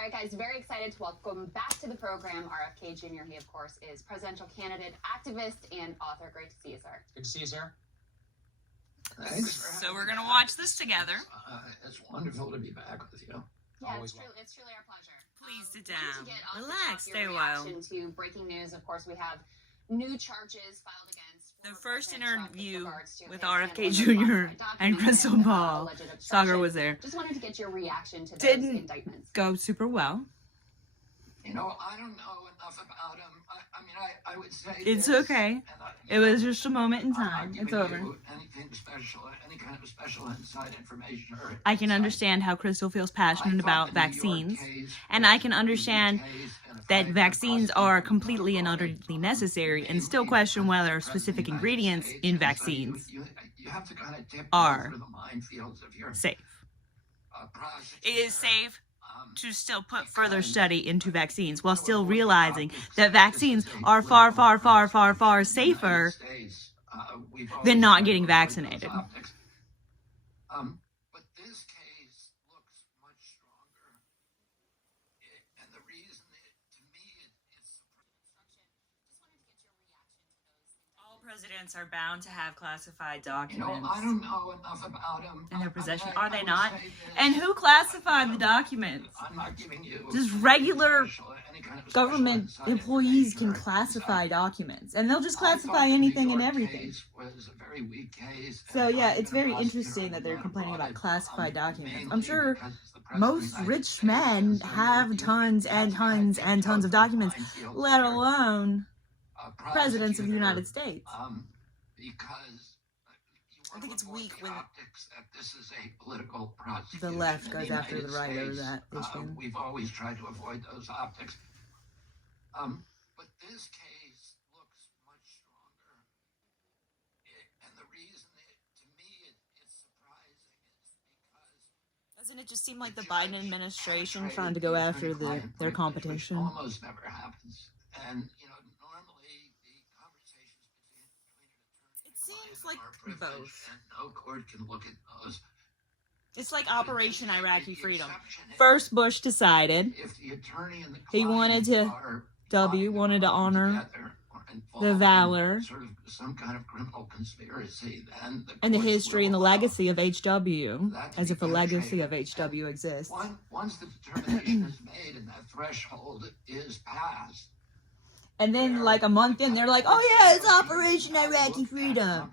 All right, guys, very excited to welcome back to the program RFK Jr. He, of course, is presidential candidate, activist, and author. Great to see you, sir. Good to see you, sir. Thanks. So we're going to watch this together. It's wonderful to be back with you. Yeah, Always it's truly our pleasure. Please sit Wanted to down. get off the Relax. top Stay your a while. reaction to breaking news. Of course, we have new charges filed against The former first President Trump with interview regards to with his RFK handling of Jr. classified and documents Krystal Ball. alleged obstruction. Saagar was there. Just wanted to get your reaction to those Didn't indictments. go super well. You know, I don't know enough about him. I would say It's this, okay. and It was just a moment in I'm not time. giving It's over. you anything special, any kind of special inside information. Or I can insight. understand how Krystal feels I passionate thought about the New York vaccines. case And was I can an understand easy case, and if I that had vaccines been are prosecuted completely and by utterly necessary, and still maybe question whether the President specific of the United ingredients States, in and so vaccines you have to kind of dip are through the minefields of your safe. prosecutor. It is safe to still put further because study into vaccines while one of still the important realizing topics that of vaccines this is a are far, political far, far, process far, far in the United safer States. We've than always not tried getting to avoid vaccinated. those optics. But this case looks much stronger. And the reason, to me, it's All presidents are bound to have classified you know, documents I don't know enough about him. in their possession. I Are they would not? say this, And who classified the documents? I'm not giving you Just anything regular special, any kind of special Government inside employees can information or classify insight. documents, and they'll just I thought classify the New anything and York everything. case was a very weak case, So and yeah, I, it's being a very prosecutor, interesting that would they're not complaining have about brought classified it, documents. mainly I'm sure because it's the President of most the United rich States, men and so have tons you have and to kind of tons dip and tons of through the documents, minefields let of your alone presidents of the prosecutor, United States. because you I want think to it's avoid weak the when optics that this is a political prosecution. the left in goes the after the United right over States. that issue. We've always tried to avoid those optics. But this case looks much stronger. And the reason, to me, it's surprising is because Doesn't it just seem like the the Biden judge administration penetrated trying to the go after attorney-client their privilege, competition? which almost never happens. And, you know, normally the conversations between an It attorney and seems client like are privileged, both. and no court can look at those. It's like But Operation the Iraqi Freedom. exception is First, Bush decided if the attorney and the he client wanted to are W wanted to plotting honor together or involved the in valor sort of some kind of criminal conspiracy, then the and the courts history and the will allow legacy of HW, that to as be if a legacy of penetrated. HW exists. Once the determination is made and that threshold is passed, And then, like a month in, they're like, "Oh yeah, it's Operation Iraqi Freedom."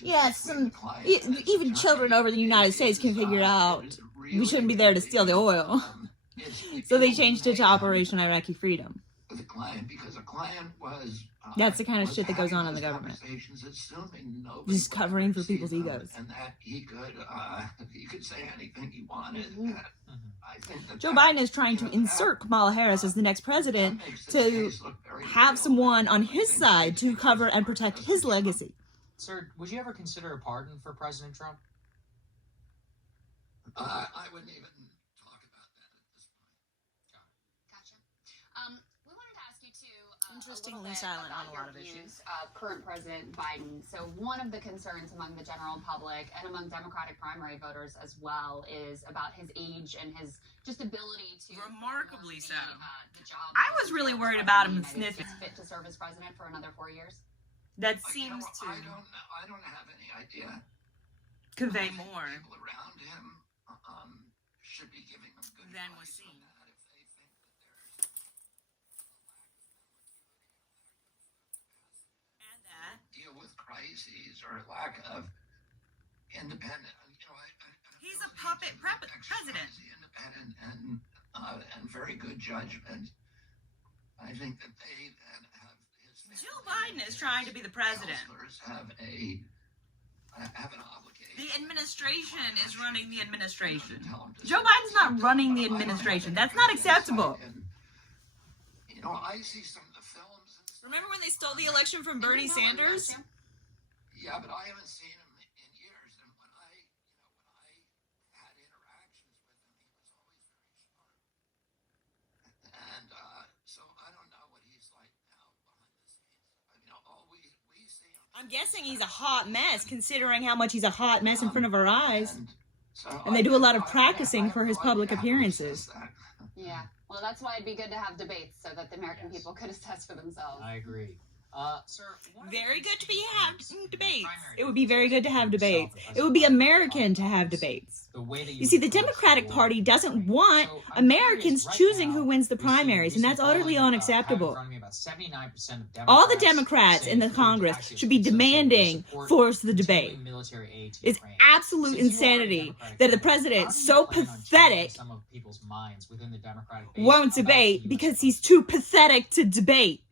Yeah, even children over the United States can figure out we shouldn't be there to steal the oil. So they changed it to Operation Iraqi Freedom. With a client, because a client was That's the kind of was shit that goes having on in those the government. conversations, assuming nobody Just would covering for ever see people's them, egos. and that he could say anything he wanted. I think that Joe that, Biden is trying to that- insert Kamala Harris as the next president that makes this to case look very have real. someone on I his think side to this cover is and where protect it his doesn't come. legacy. Sir, would you ever consider a pardon for President Trump? I wouldn't even talk about that at this point. Gotcha. We wanted to ask you too. Interestingly a little bit silent about on a your lot of views issues. of current President Biden. So one of the concerns among the general public and among Democratic primary voters as well is about his age and his just ability to Remarkably perform so. the job. I was really worried about him sniffing. Fit to serve as president for another 4 years. That You know, seems to I don't have any idea. convey I think more people around him should be giving him good than was advice on seen. that if they think that there's And that deal with crises or lack of independent. You know, he's a puppet president. Independent and very good judgment. I think that they then have his Joe family Biden is trying to be the president. counselors have an obligation. The administration is running the administration. to tell him to Joe sit Biden's not down, running but the I don't have administration. any That's not insight acceptable. in- You know, I see some of the films and stuff. Remember when they stole the election from Bernie Sanders? Yeah, but I haven't seen him in years. And when I had interactions with him, he was always very sharp. And so I don't know what he's like now behind the scenes. I mean, all we see him. I'm guessing he's a hot mess, considering how much he's a hot mess in front of our eyes. And, so And they do a lot of I practicing have for his no public idea how to appearances. assess that. Yeah. Well, that's why it'd be good to have debates so that the American Yes. people could assess for themselves. I agree. Sir, one of the Very good to be constituents have in debates. primary It would be very good to have votes debates. himself, It would be President Biden American to talked have about this. debates. The way that You see, the would approach Democratic war Party in doesn't Ukraine. want So I'm Americans curious, right choosing now, who wins the we see primaries, and recent that's utterly polling, I have in unacceptable. front of me about 79% of Democrats All the Democrats say in the that they would Congress actually should be associate with demanding support force the debate. continuing military aid to It's Ukraine. absolute Since you are a insanity Democratic that the candidate, president, how do you so plan on changing pathetic, some of people's minds within the Democratic base won't about the debate US because vote? he's too pathetic to debate.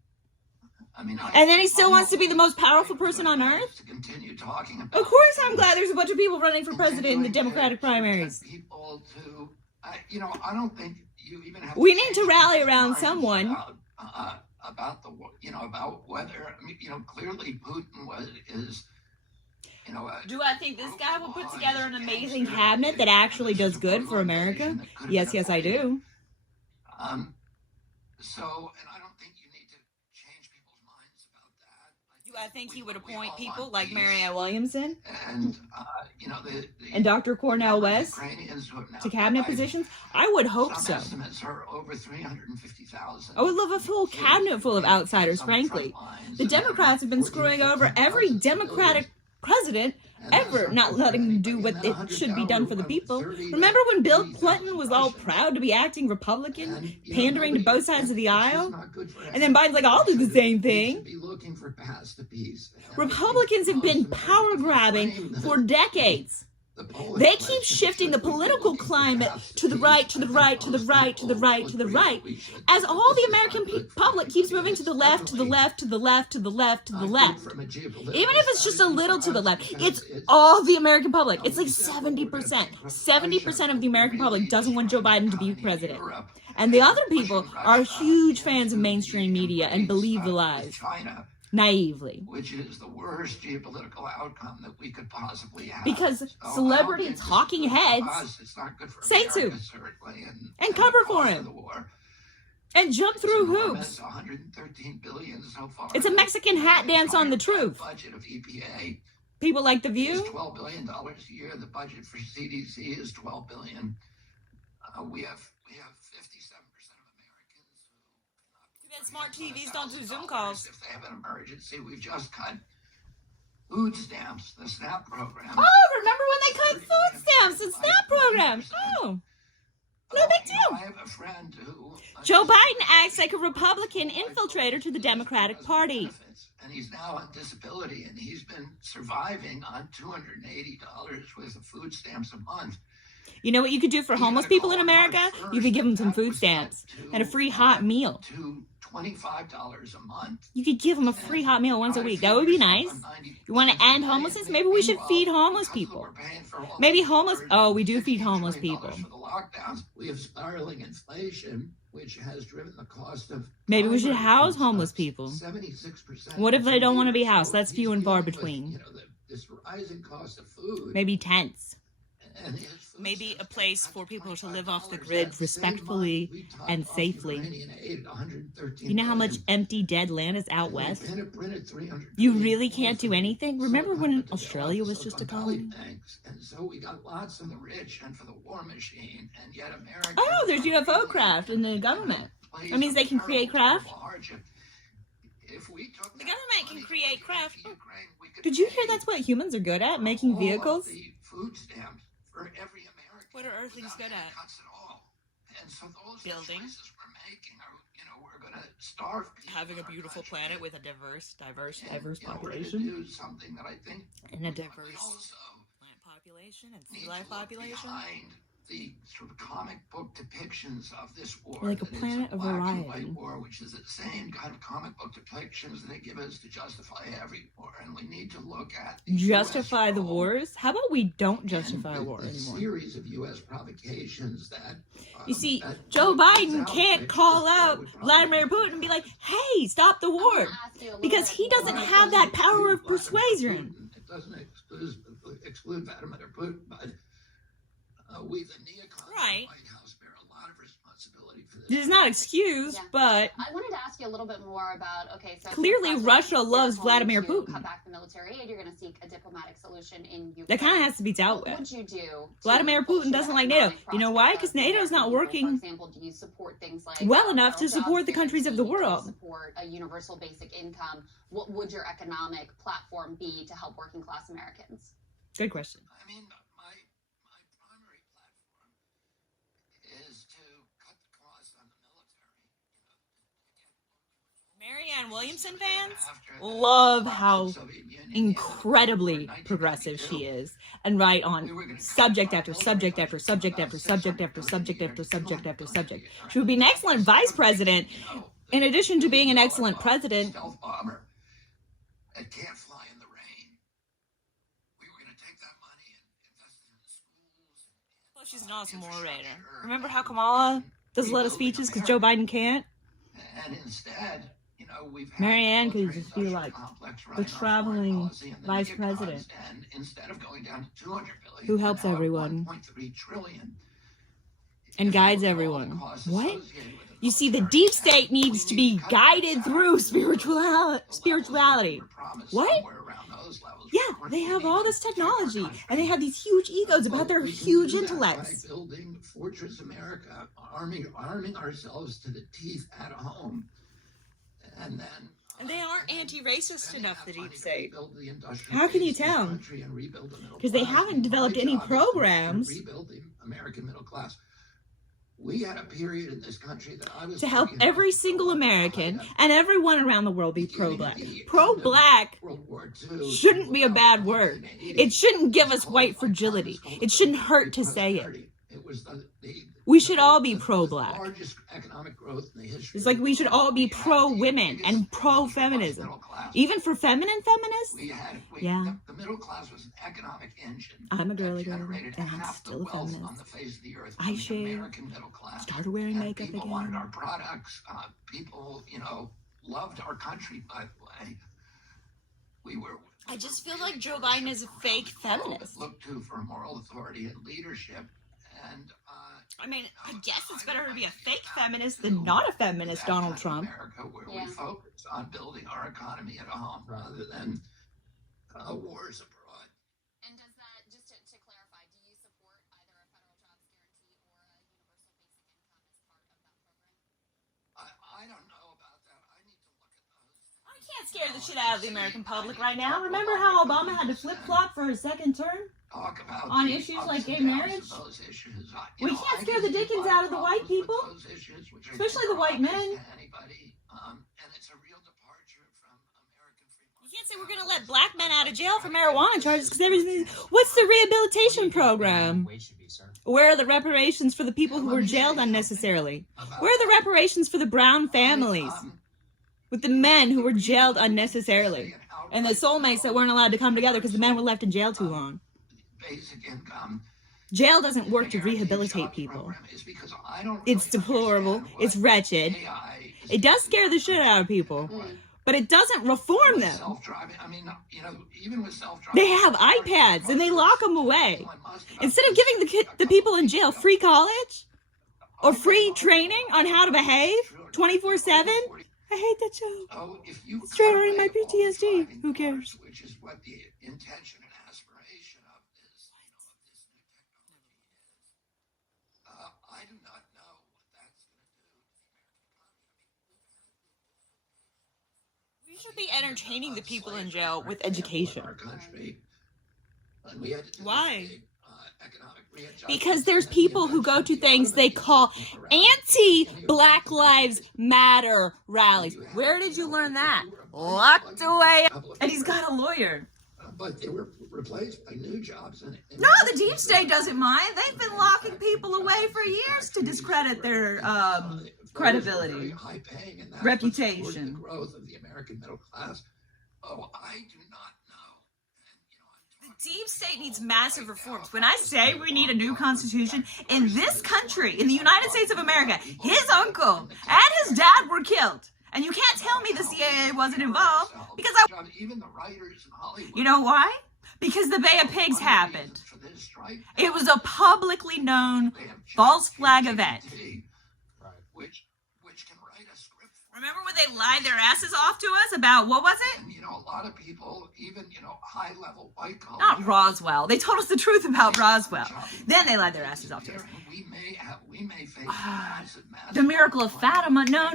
I mean, And then he still wants to be the most powerful person on earth? To continue talking about Of course I'm glad there's a bunch of people running for president in the continuing Democratic to get primaries. People to, I don't think you even have. We to need change to rally people's around minds someone. about the, about whether, clearly Putin is. Do I think this guy will put together an amazing cabinet that actually does good for America? Yes, I do. So, and I don't think you need to change people's minds about that. Do I think he would we appoint all people want like peace. Marianne Williamson And, and Dr. Cornel number of West Ukrainians who have now to cabinet died, positions? I would hope some so. estimates are over 350,000. I would love a full cabinet full of outsiders, frankly. The Democrats have been screwing over every Democratic president ever, not letting them do what it should be done for the people. Remember when Bill Clinton was all proud to be acting Republican, pandering to both sides of the aisle? And then Biden's like, I'll do the same thing. Republicans have been power grabbing for decades. They keep shifting the political climate to the right, to the right, to the right, to the right, to the right, as all the American public keeps moving to the left, to the left, to the left, to the left, to the left. Even if it's just a little to the left, it's all the American public. It's like 70%. 70% of the American public doesn't want Joe Biden to be president. And the other people are huge fans of mainstream media and believe the lies. Naively. Which is the worst geopolitical outcome that we could possibly have. Because celebrity talking heads say so. And cover for him. And jump through hoops. $113 billion so far. It's a Mexican hat dance on the truth. Budget of EPA. People like The View? It's $12 billion a year. The budget for CDC is $12 billion. We have 57% of Americans who smart TVs don't do Zoom calls. If they have an emergency, we've just cut food stamps, the SNAP program. Oh, remember when they cut food stamps, the SNAP program? Oh, no big deal. I have a friend who Joe Biden acts like a Republican infiltrator to the Democratic Party. And he's now on disability, and he's been surviving on $280 worth of food stamps a month. You know what you could do for homeless people in America? You could give them some food stamps and a free hot meal. To $25 a month. You could give them a free hot meal once a week. That would be nice. You want to end homelessness? Maybe we should feed homeless people. Maybe homeless... Oh, we do feed homeless people. For the lockdowns, we have spiraling inflation, which has driven the cost of... Maybe we should house homeless people. 76%. What if they don't want to be housed? That's few and far between. This rising cost of food. Maybe tents. Maybe a place for people to live off the grid respectfully and safely. You know how much empty, dead land is out west? You really can't do anything? Remember when Australia was just a colony? And so we got lots of the rich and for the war machine, and yet America... Oh, there's UFO craft in the government. That means they can create craft? The government can create craft. Did you hear that's what humans are good at? Making vehicles? Food stamps for every American. What are Earthlings good at? And so those building. We're making are, we're going to starve people. Having a beautiful planet with a diverse population. We're going to do something that I think. And a diverse plant population and sea life population. The sort of comic book depictions of this war, like a planet of variety. White war, which is the same kind of comic book depictions they give us to justify every war, and we need to look at justify the wars. How about we don't justify war anymore? Series of U.S. provocations that you see, Joe Biden can't call out Vladimir Putin and be like, "Hey, stop the war," because he doesn't have that power of persuasion. It doesn't exclude Vladimir Putin, but we, the neocons in the White House, bear a lot of responsibility for It is not excused, but I wanted to ask you a little bit more about, okay, so clearly Russia loves Vladimir Putin. Cut back the military aid. You're going to seek a diplomatic solution in Ukraine. That kind of has to be dealt with. What would you do? Vladimir Putin doesn't like NATO. You know why? Because NATO's not working For example, do you support things like well enough to support the countries of the guarantee, world. to support a universal basic income? What would your economic platform be to help working class Americans? Good question. I mean, my primary platform is to cut the costs on the military. Marianne Williamson fans love how incredibly progressive she is, and right on subject after subject after subject after subject after subject after subject after subject. She would be an excellent vice president, in addition to being an excellent president. Stealth bomber that can't fly in the rain. We were going to take that money and invest it in the schools. Well, she's an awesome orator. Remember how Kamala does a lot of speeches because Joe Biden can't? And instead, you know, we've had Marianne could military just be like complex the right traveling on foreign policy, and then vice you get cuts, president and instead of going down to 200 billion, who helps we're now at everyone 1.3 trillion. and If you guides look at all the everyone. costs What? associated with the You see, the military, deep state needs to be guided through spirituality. What? Yeah, they have all this technology, and they have these huge egos about their huge intellects. By building Fortress America, arming ourselves to the teeth at home, and then. And they aren't anti-racist then enough, the have money deep to state. rebuild the industrial How can you base of this tell? country and rebuild the middle Because they class. haven't developed My any job is to programs rebuild the American middle class. We had a period in this country that I was to help lucky enough every to single grow up American behind. and everyone around the world be pro-black. Beginning at the Pro-black end of World War II, shouldn't be a bad word. 1980, It shouldn't give us it was white called fragility. Chinese It shouldn't hurt to say it. prosperity. It was We should all be pro-black. The largest economic growth in the history. It's like we should all be pro-women and pro-feminism. Even for feminine feminists? Yeah. The middle class was an economic engine. I'm a girly that girl, generated and I'm half still the a wealth feminist. on the face of the earth. I was the shave, American middle class. started wearing And makeup people wanted again. our products. People, loved our country. By the way, we were. I just feel like Joe Biden is a fake feminist. Looked to for moral authority and leadership, and. I mean, I guess it's better to be a fake feminist than not a feminist, Donald Trump. America, where Yeah. we focus on building our economy at home rather than wars abroad. And does that, just to clarify, do you support either a federal jobs guarantee or a universal basic income as part of that program? I don't know about that. I need to look at those. I can't scare the shit out of the American public right now. Remember how Obama had to flip-flop for his second term? Talk about On the issues ups like and gay downs of marriage? those issues. We can't scare the dickens out of the white people, especially the white men. And it's a real departure from American free market. You can't say we're going to let black men out of jail for marijuana charges because everything. What's the rehabilitation program? Wage should be, sir. Where are the reparations for the people who were jailed unnecessarily? Where are the reparations for the brown families? With the men who were jailed unnecessarily. And the soulmates that weren't allowed to come together because the men were left in jail too long. Basic income. Jail doesn't work to rehabilitate people. It's deplorable. It's wretched. It does scare the shit out of people. But it doesn't reform them. Even with self-driving, They have iPads and they lock them away. Instead of giving the people in jail free college or free training on how to behave 24/7, I hate that show. It's triggering my PTSD. Who cares? Which is what the intention and aspiration of this, new technology is. I do not know what that's going to do to the American economy. We should be entertaining the people in jail with education. Our country. And we had to do Why? big, economic readjustment. Because there's people who go to things they call anti-Black Lives Matter rallies. Where did you learn that? Locked away. And he's got a lawyer. But they were replaced by new jobs. No, the deep state doesn't mind. They've been locking people away for years to discredit their credibility, very high paying, and that's reputation. what supported the growth of the American middle class. Oh, I do not know. And, The deep state needs massive reforms. When I say we need a new constitution, in this country, in the United States of America, his uncle and his dad were killed. And you can't tell me the CIA wasn't involved because even the writers in Hollywood. You know why? Because the Bay of Pigs happened. It was a publicly known false flag event. Which which can write a script for Remember when they lied their asses off to us about, what was it? And, a lot of people, even, high-level white collar. Not Roswell. They told us the truth about Roswell. Then they lied their asses off to us. We may face massive The miracle of Fatima. No,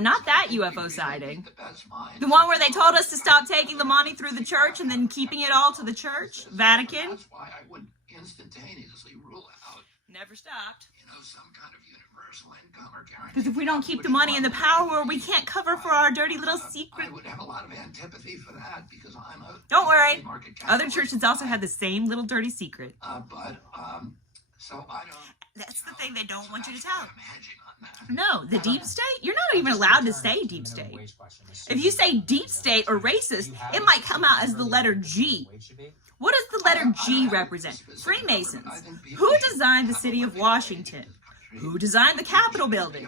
not that UFO sighting. The one where they told us to stop taking the money through the church and then keeping it all to the church, Vatican. That's why I would instantaneously rule out, Never stopped. some kind of universal income or guarantee. Because if we don't keep the money in the power where we can't cover for our dirty little secret. I would have a lot of antipathy for that because I'm a Don't worry. market Other capitalist. churches also have the same little dirty secret. So I don't. That's the thing they don't want you to That's why tell. I'm hedging on that. No, the deep state? You're not even allowed to say deep state. If you say deep state or racist, it might come out as the letter G. What does the letter G represent? Freemasons. Who designed the city of Washington? Who designed the Capitol building?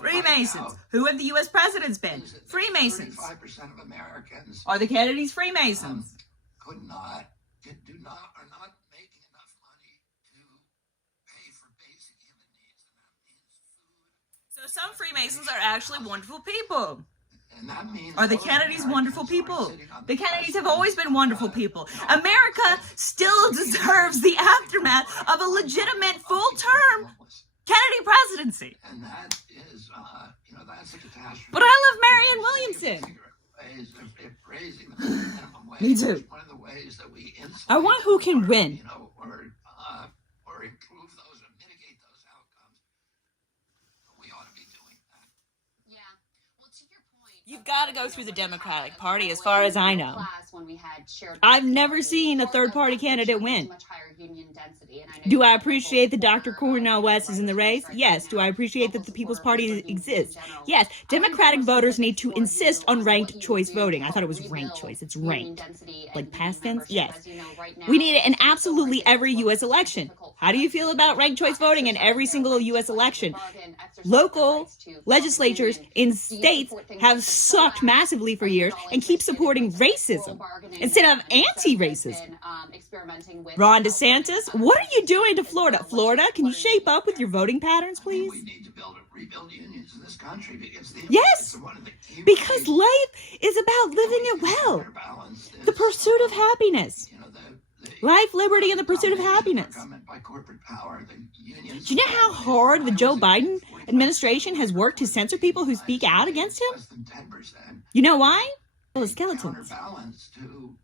Freemasons. Who have the U.S. presidents been? Freemasons. 35% of Americans Are the Kennedys Freemasons? are not making enough money to pay for basic human needs, and that means food. So some Freemasons are actually wonderful people. And that means Are the those Kennedys Americans wonderful are people? sitting on The Kennedys have president. always been wonderful people. America still deserves the aftermath of a legitimate full-term Kennedy presidency. And that is, that's a catastrophe. But I love Marianne Williamson. If raising the minimum wage Me too. is one of the ways that we insulate I want who can win. or improve those or mitigate those outcomes. We ought to be doing that. Yeah. Well, to your point, You've got to go through the Democratic Party as far as I know. class when we had shared I've never seen a third-party candidate win. much higher union density, and I know Do I you appreciate that people Dr. were, Cornel West is in the race? Yes. Do I appreciate that the People's Party exists? Yes. Democratic voters need to insist on ranked choice voting. I thought it was ranked choice. It's ranked. Like past tense? Yes. We need it in absolutely every U.S. election. How do you feel about ranked choice voting in every single U.S. election? Local legislatures in states have sucked massively for years and keep supporting racism instead of anti-racism. Ron DeSantis, what are you doing to Florida? Florida, can you shape up with your voting patterns, please? We need to rebuild unions in this country because Yes, it's one of the key because ways life is about living it well. counterbalance The is, pursuit of happiness. Life, liberty, and the pursuit of happiness. By corporate power, the unions Do you know how hard the Joe Biden administration has worked to censor people who speak out against him? less than 10%. You know why? Full of skeletons. Counterbalance to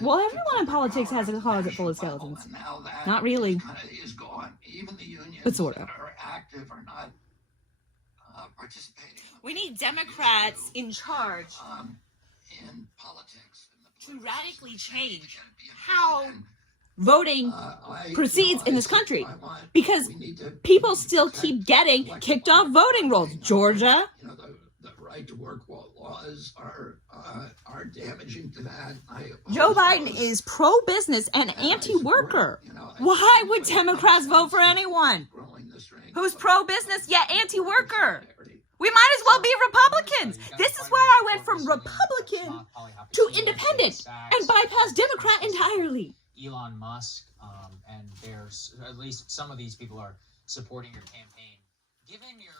Well, everyone in politics has a closet full of skeletons. And now that Not really. is gone. Even the unions But sort of. that are active are not participating We need Democrats in charge in politics. to radically change how voting proceeds in this country, because people still keep getting kicked off voting rolls. Georgia, The right to work laws are damaging to that. Joe Biden is pro-business and anti-worker. Why would Democrats vote for anyone who's pro-business yet anti-worker? We might as well be Republicans. This is why I went from Republican to independent and bypassed Democrat entirely. Elon Musk, and there's at least some of these people are supporting your campaign. Given your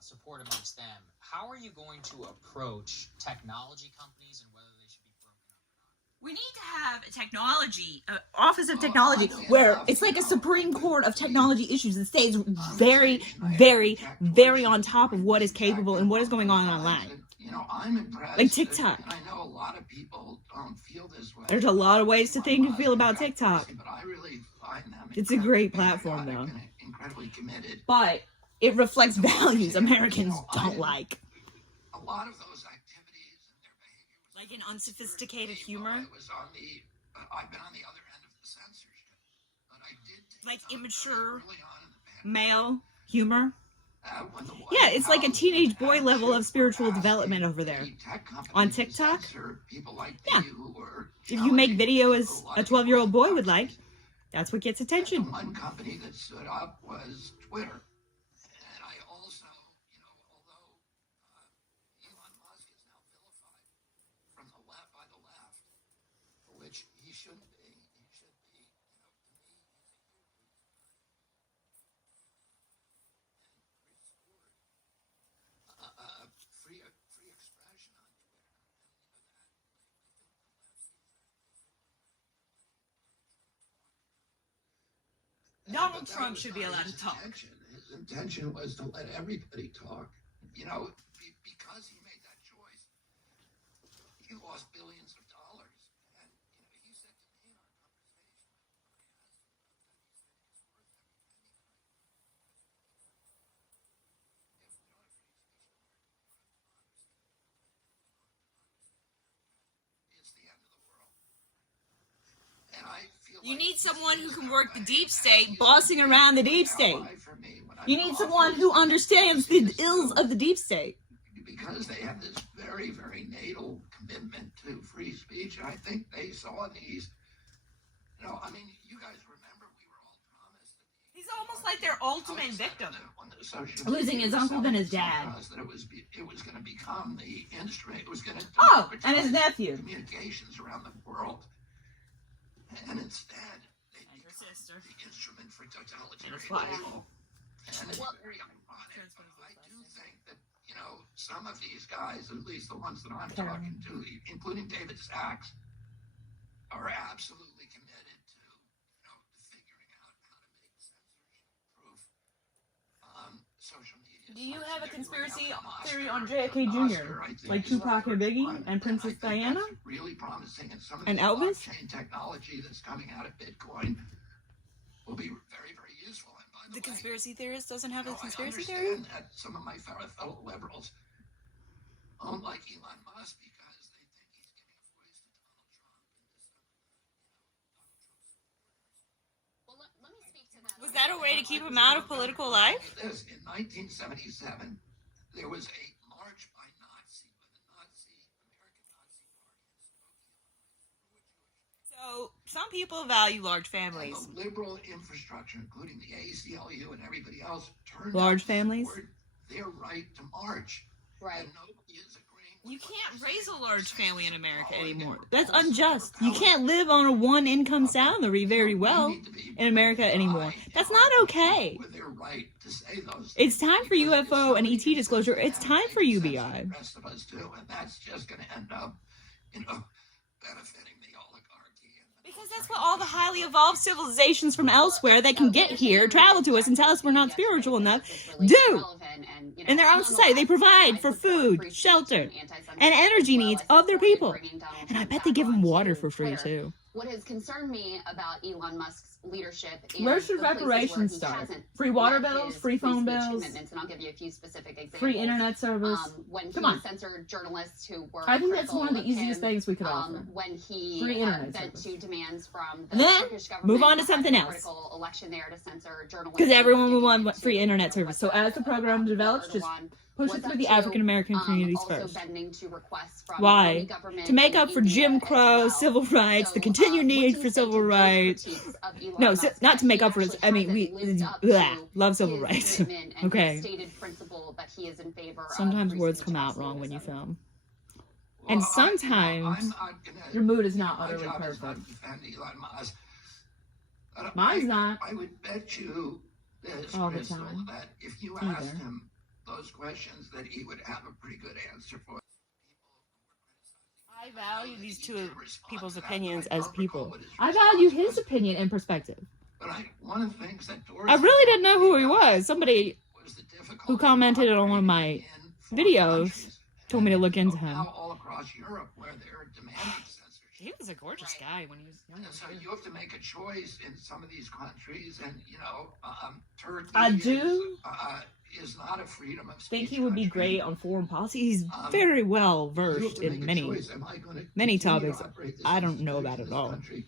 support amongst them, how are you going to approach technology companies and whether they should be broken up or not? We need to have a technology, Office of Technology, where it's like a Supreme Court of technology issues that stays very, very, very on top of what is capable and what is going on online. I'm impressed. Like TikTok. And I know a lot of people don't feel this way. There's a lot of ways to think and feel about TikTok. But I really find them It's a great platform, though. incredibly committed. But it reflects values Americans don't like. A lot of those activities and their behavior was Like an unsophisticated humor. I've been on the other end of the censorship. But I did Like TikTok immature early on in the pandemic. male humor. When the White Yeah, it's like a House teenage boy had level of chips spiritual were development asking over there. the tech companies On to TikTok? censor people like Yeah. me who were If you make challenging video as people a like 12-year-old boy Elon would Musk. like, that's what gets The attention. one company that stood up was Twitter. And I also, although Elon Musk is now vilified from the left by the left, which he shouldn't be. He should be, to me, he's a hero. Donald Trump should be allowed to talk. His intention was to let everybody talk. You know, because he made that choice, he lost billions of dollars. And, you know, he said to me in our conversation, it's the end of the world. And I feel You like need someone who he's can our work the way. deep state, He's bossing around the deep an state. ally for me when I You need offer someone who some understands the policies ills to- of the deep state. because they have this very, very natal commitment to free speech. And I think they saw these. You know, I mean, you guys remember we were all promised that He's almost like their ultimate victim. on the social Losing media his uncle and his sold dad. us that it was going to become the instrument. It was going to Oh, and his nephew. communications around the world, and instead they And her become sister. the instrument for totalitarian And his wife. control. And it's Well- very ironic. Transfer his I wife. do think that, you know, some of these guys, at least the ones that I'm Karen. talking to, including David Sachs, are absolutely committed to, you know, figuring out how to make censorship-proof social media. Do you sites. have a They're conspiracy going after theory Oscar. on JFK Jr., Oscar, I think, like is Tupac and Biggie one, and Princess I think Diana? that's really promising, and some of And the Elvis? blockchain technology that's coming out of Bitcoin will be very, very useful. And by the The way, conspiracy theorist doesn't have you a know, conspiracy I theory? understand that some of my fellow liberals don't like Elon Musk because they think he's giving a voice to Donald Trump and Well, let me speak to that. Was that a way to keep him out of political life? This in 1977, there was a march by Nazi, by the Nazi American Nazi Party in Spokane. So, some people value large And families. the liberal infrastructure, including the ACLU and everybody else, turned Large out to families? support their right to march. Right. And nobody is agreeing with You what can't they're raise a saying. large family in America Following anymore. it, That's also unjust. You repellent. can't live on a one-income salary very We well need to be in America anymore. provide That's our not people okay. with their right to say those It's things, time for because if UFO and somebody ET can disclosure. censor It's them, time they for can UBI. censor the rest of us too, and that's just going to end up, you know, benefiting the oligarchy. And the Because that's what all the highly evolved civilizations from elsewhere that can get here, travel to us, and tell us we're not spiritual enough, do. In their own society, they provide for food, shelter, and energy needs of their people. And I bet they give them water for free, too. What has concerned me about Elon Musk's leadership is Where should the places reparations where he start? hasn't Free water met bills, his free phone speech bills, commitments, and I'll give you a few specific examples. free internet service. When Come he on. censored journalists who were I think that's critical one of the of easiest him, things we could offer. when he Free internet bent service. to demands from the And then, Turkish government move on to had something a else. critical election there to censor journalists Because who everyone were would digging want into, free internet what service. So as the program develops, just Erdogan push was it through up the to, African American communities also first. bending to requests from Why? the government To make in up for India Jim as Crow, well. civil rights, So, the continued what do need you for say civil to those rights. critiques of Elon No, Musk not that to make he up for it. actually I mean, hasn't lived up blah, to love civil his rights. commitment and Okay. his stated principle that he is in favor of Sometimes free words speech come out wrong when you absolutism. film. And Well, sometimes I'm not gonna, your mood is not my utterly job is not perfect. to defend Elon Musk. But Mine's not. I would bet you this, All the Krystal, time. that if you Either. asked him those questions, that he would have a pretty good answer for. I value these two Respond people's to that, opinions but I as don't recall people. what his I response value his was. opinion and perspective. But one of the things that I really didn't know who he was. Somebody was the difficulty who commented on one of my operating in foreign videos countries. told me to And, look you know, into him. Now all across Europe, where they're demanding censorship. He was a gorgeous guy when he was And so younger. you have to make a choice in some of these countries, and you know, Turkey I do is not a freedom of speech. think he would be country. great on foreign policy. He's Um, very well You have versed to make in a many. choice. Am I gonna many continue to topics operate this I don't know about institution at all. in this country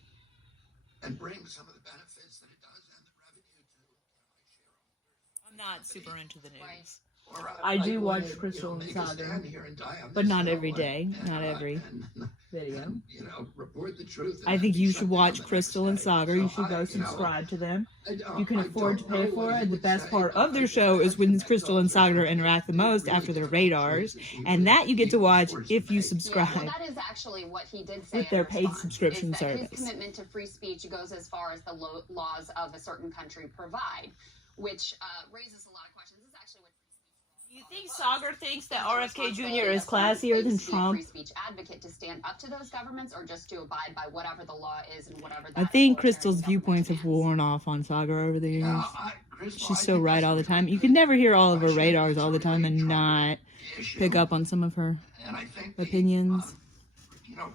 and bring some of the benefits that it does and the revenue to my shareholders? I'm not super into the Right. news. Or I do go watch ahead, Krystal and make a Saagar, stand here and die on but this not hill every day, and, not every and, video. and, you know, report the truth. and I then think be you shut should down watch the next Krystal and day. Saagar. You So should go you know, subscribe to them. I don't- You can I afford to don't pay know for what it. he The would best say, part but of their I show is when imagine Krystal and those are Saagar interact the most really after their difficult radars, choices he and would- that you get he to was watch forced to if you make. Yeah, subscribe. well, that is actually what he did say With in their paid response, subscription is that service. His commitment to free speech goes as far as the laws of a certain country provide, which raises a lot of questions. This is actually what free speech law You think Saagar thinks that RFK Jr. is classier than Trump? Free speech advocate to stand up to those governments, or just to abide by whatever the law is and whatever that I think authoritarian Krystal's viewpoints have government worn off on Saagar over the years. Krystal, She's I so think right that's all a the time. really You can never hear all of her question. radars It's all a the time really and troubling not issue. pick up on some of her And I think opinions.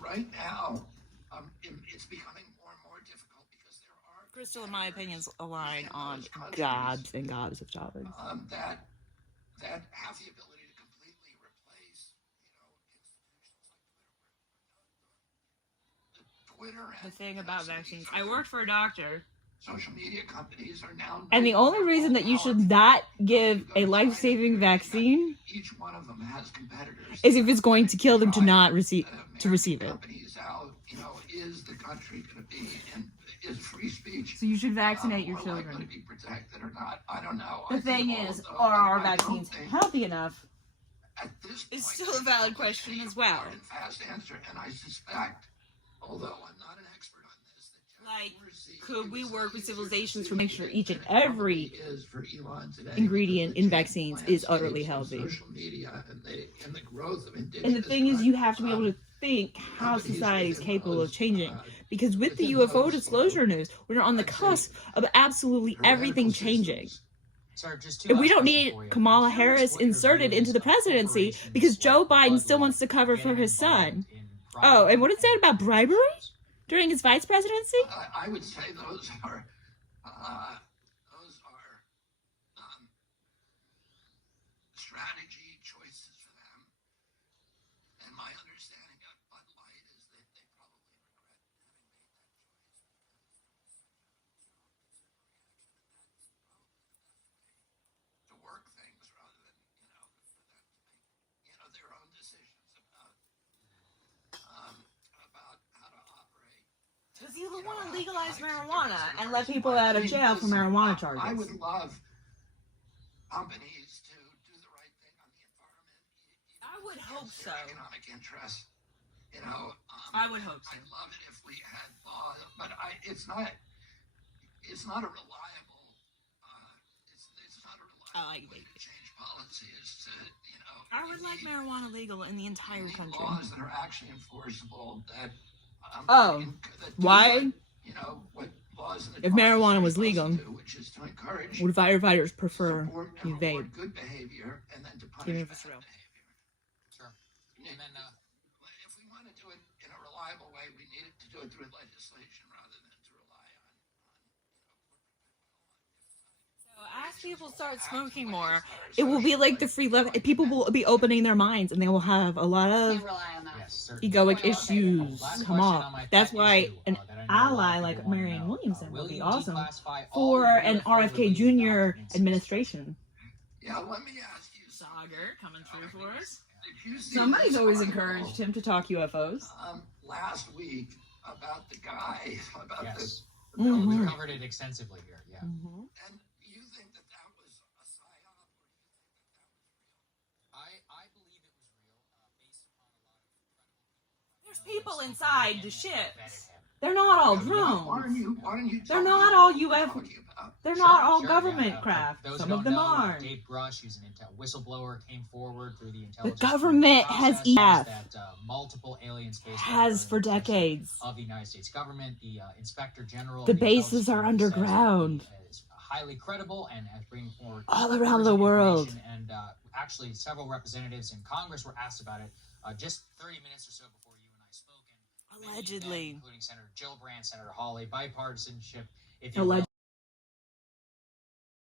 right now, it's becoming more and more difficult because there are Krystal, in my opinions, align within on those countries, gobs and gobs of topics. that have the ability to completely replace, institutions like Twitter The and thing about some of vaccines, these I other worked for a doctor. social media companies are now And the only reason that you should not give a life-saving vaccine each one of them has competitors is if it's going to kill them to not receive it. companies out, is the country going to be and is free speech So you should vaccinate your more likely children. to be protected or not? I don't know. The I thing think all is, of those- are our I don't vaccines think healthy enough? at this It's point still a there's valid probably question any as well. hard and fast answer, and I suspect, although I'm not an expert on this, that Like, Jack Dorsey could we is work with easier civilizations to to make sure see each and than it every probably is for Elon today ingredient because in the vaccines changing is utterly landscapes of healthy? social media and the growth of indigenous And the thing is, you have to be able to crime, think how companies society is within capable of those, changing. Because with the within UFO those, disclosure news, we're on the I'd say cusp of absolutely everything heretical changing. systems. Sorry, just two And we last don't questions need for you. Kamala I'm curious Harris what your inserted view into is the of presidency corporations because Joe like Biden Bud still Light wants to cover for getting his son. involved in Oh, and private what is that about bribery during his vice presidency? I would say those are strategy choices for them. And my understanding of Bud Light is that they probably regret having made that choice because there was such a reaction, and that's probably the best way to work things rather than for them to make their own decisions about how to operate. Because you want to legalize marijuana and let people out of jail for marijuana charges. I would love companies to do the right thing on the environment. I would hope so. Economic interests, I would hope so. I'd love it if we had law, but it's not a reliable. It's not a reliable way to change policies. I would like marijuana legal in the entire country. Laws that are actually enforceable. That why? What laws in the If marijuana was legal, do, which is to encourage would firefighters prefer support you and vape? reward good behavior and then to punish Even if bad it's real. behavior. Sure. And then, If we want to do it in a reliable way, we need to do it through legislation rather than to rely on As people start smoking more, it will be like the free love. People will be opening their minds, and they will have a lot of Can't rely on that. yes, certainly. egoic Okay. issues Last come question on up. my That's pet why issue, an that I know a lot ally of like people wanna Marianne know. Williamson Will would be you awesome declassify all for an UFO RFK related Jr. documents? administration. Yeah, let me ask you. Saagar coming through for us. Did you see Somebody's this always article, encouraged him to talk UFOs. last week about the guy about Yes. the Mhm. We military. covered it extensively here. Yeah. Mm-hmm. And you think that was a psyop, or do you think that was real? I believe it was real, based upon a lot of credible. There's people inside the ships. Vetted him. They're not all Why don't drones. you They're tell me not what all you're UFO. talking about? They're Sure, not all sure, government yeah. craft. Those Some who of don't them know, are. Dave Grush, who's an whistleblower, came forward through the The intelligence government has process, EF. that multiple alien spacecraft Has are for in the possession decades. of the United States government. The Inspector General. The of bases Intelligence are Community says underground. that he is highly credible and has bringing forward All around the urgent world. information. And actually, several representatives in Congress were asked about it just 30 minutes or so before you and I spoke. And many of them, Allegedly. including Senator Gillibrand, Senator Hawley, bipartisanship, if you Allegedly. will.